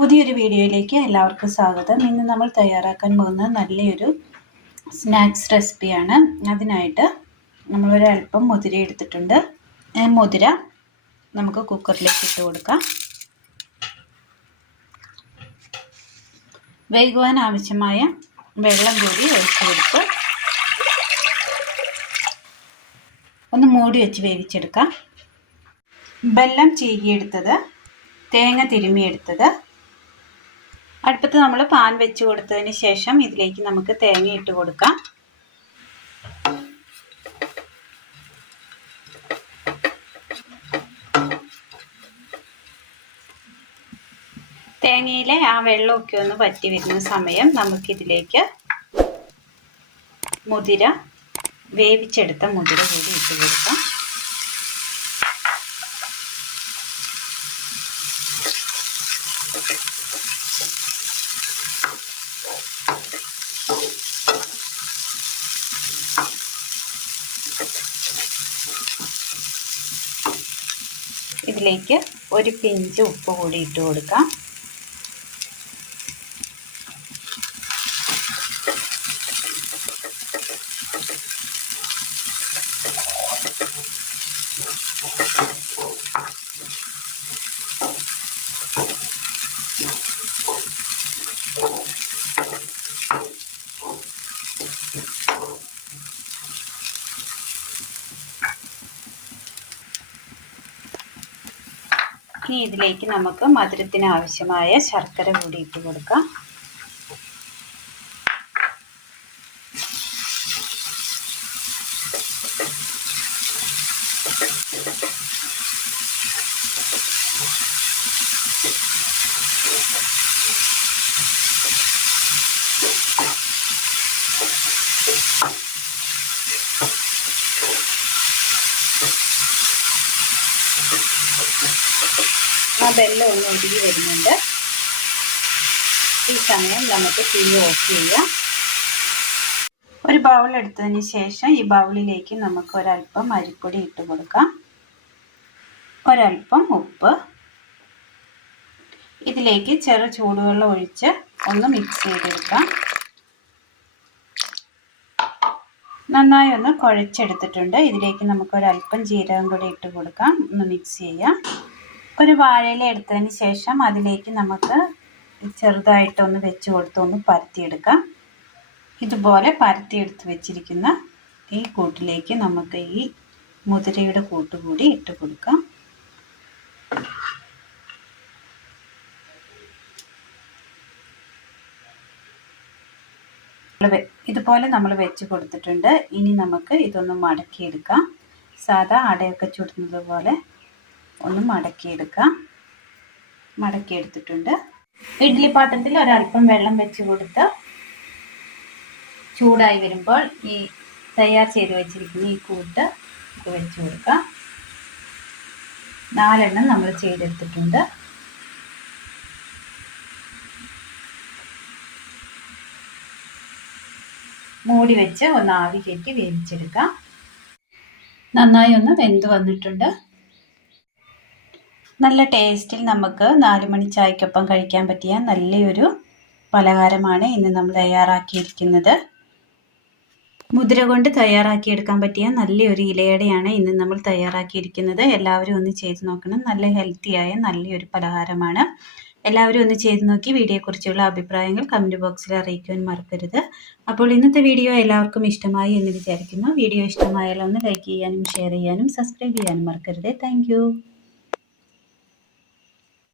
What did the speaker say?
പുതിയൊരു വീഡിയോയിലേക്ക് എല്ലാവർക്കും സ്വാഗതം. ഇന്ന് നമ്മൾ തയ്യാറാക്കാൻ പോകുന്ന നല്ലൊരു സ്നാക്സ് റെസിപ്പിയാണ്. അതിനായിട്ട് നമ്മളൊരല്പം മുതിര എടുത്തിട്ടുണ്ട്. മുതിര നമുക്ക് കുക്കറിലേക്ക് ഇട്ട് കൊടുക്കാം. വേകുവാൻ ആവശ്യമായ വെള്ളം കൂടി ഒഴിച്ചു കൊടുത്ത് ഒന്ന് മൂടി വെച്ച് വേവിച്ചെടുക്കാം. വെള്ളം ചീകിയെടുത്തത്, തേങ്ങ തിരുമ്മിയെടുത്തത്, അടുപ്പത്ത് നമ്മൾ പാൻ വെച്ച് കൊടുത്തതിന് ശേഷം ഇതിലേക്ക് നമുക്ക് തേങ്ങ ഇട്ട് കൊടുക്കാം. തേങ്ങയിലെ ആ വെള്ളമൊക്കെ ഒന്ന് വറ്റി വരുന്ന സമയം നമുക്കിതിലേക്ക് മുതിര, വേവിച്ചെടുത്ത മുതിര കൂടി ഇട്ട് കൊടുക്കാം. ഇതിലേക്ക് ഒരു പിഞ്ച് ഉപ്പ് കൂടി ഇട്ട് കൊടുക്കാം. ഇനി ഇതിലേക്ക് നമുക്ക് മധുരത്തിന് ആവശ്യമായ ശർക്കര കൂടി ഇട്ട് കൊടുക്കാം. ആ വെള്ളം ഒന്ന് ഒഴുകി വരുന്നുണ്ട്. ഈ സമയം നമുക്ക് തീ ഓഫ് ചെയ്യാം. ഒരു ബൗൾ എടുത്തതിന് ശേഷം ഈ ബൗളിലേക്ക് നമുക്ക് ഒരല്പം അരിപ്പൊടി ഇട്ട് കൊടുക്കാം, ഒരല്പം ഉപ്പ്. ഇതിലേക്ക് ചെറു ചൂടുവെള്ളം ഒഴിച്ച് ഒന്ന് മിക്സ് ചെയ്തെടുക്കാം. നന്നായി ഒന്ന് കുഴച്ചെടുത്തിട്ടുണ്ട്. ഇതിലേക്ക് നമുക്ക് ഒരല്പം ജീരകം കൂടി ഇട്ട് കൊടുക്കാം. ഒന്ന് മിക്സ് ചെയ്യാം. ഒരു വാഴയില എടുത്തതിന് ശേഷം അതിലേക്ക് നമുക്ക് ചെറുതായിട്ടൊന്ന് വെച്ച് കൊടുത്ത് ഒന്ന് പരത്തിയെടുക്കാം. ഇതുപോലെ പരത്തിയെടുത്ത് വെച്ചിരിക്കുന്ന ഈ കൂട്ടിലേക്ക് നമുക്ക് ഈ മുതിരയുടെ കൂട്ടുകൂടി ഇട്ട് കൊടുക്കാം. ഇതുപോലെ നമ്മൾ വെച്ച് കൊടുത്തിട്ടുണ്ട്. ഇനി നമുക്ക് ഇതൊന്ന് മടക്കിയെടുക്കാം. സാധാ അടയൊക്കെ ചുടുന്നത് പോലെ ഒന്ന് മടക്കിയെടുക്കാം. മടക്കിയെടുത്തിട്ടുണ്ട്. ഇഡ്ഡലി പാത്രത്തിൽ ഒരല്പം വെള്ളം വെച്ച് കൊടുത്ത് ചൂടായി വരുമ്പോൾ ഈ തയ്യാർ ചെയ്ത് വെച്ചിരിക്കുന്ന ഈ കൂട്ട് വെച്ച് കൊടുക്കാം. 4 എണ്ണം നമ്മൾ ചെയ്തെടുത്തിട്ടുണ്ട്. മൂടി വെച്ച് ഒന്ന് ആവി കയറ്റി വേവിച്ചെടുക്കാം. നന്നായി ഒന്ന് വെന്ത് വന്നിട്ടുണ്ട്. നല്ല ടേസ്റ്റിൽ നമുക്ക് 4 മണി ചായക്കൊപ്പം കഴിക്കാൻ പറ്റിയ നല്ലൊരു പലഹാരമാണ് ഇന്ന് നമ്മൾ തയ്യാറാക്കിയിരിക്കുന്നത്. മുതിര കൊണ്ട് തയ്യാറാക്കിയെടുക്കാൻ പറ്റിയ നല്ലൊരു ഇലയടയാണ് ഇന്ന് നമ്മൾ തയ്യാറാക്കിയിരിക്കുന്നത്. എല്ലാവരും ഒന്ന് ചെയ്ത് നോക്കണം. നല്ല ഹെൽത്തിയായ നല്ലൊരു പലഹാരമാണ്. എല്ലാവരും ഒന്ന് ചെയ്ത് നോക്കി വീഡിയോയെക്കുറിച്ചുള്ള അഭിപ്രായങ്ങൾ കമൻറ്റ് ബോക്സിൽ അറിയിക്കുവാൻ മറക്കരുത്. അപ്പോൾ ഇന്നത്തെ വീഡിയോ എല്ലാവർക്കും ഇഷ്ടമായി എന്ന് വിചാരിക്കുന്നു. വീഡിയോ ഇഷ്ടമായാൽ ഒന്ന് ലൈക്ക് ചെയ്യാനും ഷെയർ ചെയ്യാനും സബ്സ്ക്രൈബ് ചെയ്യാനും മറക്കരുത്. താങ്ക്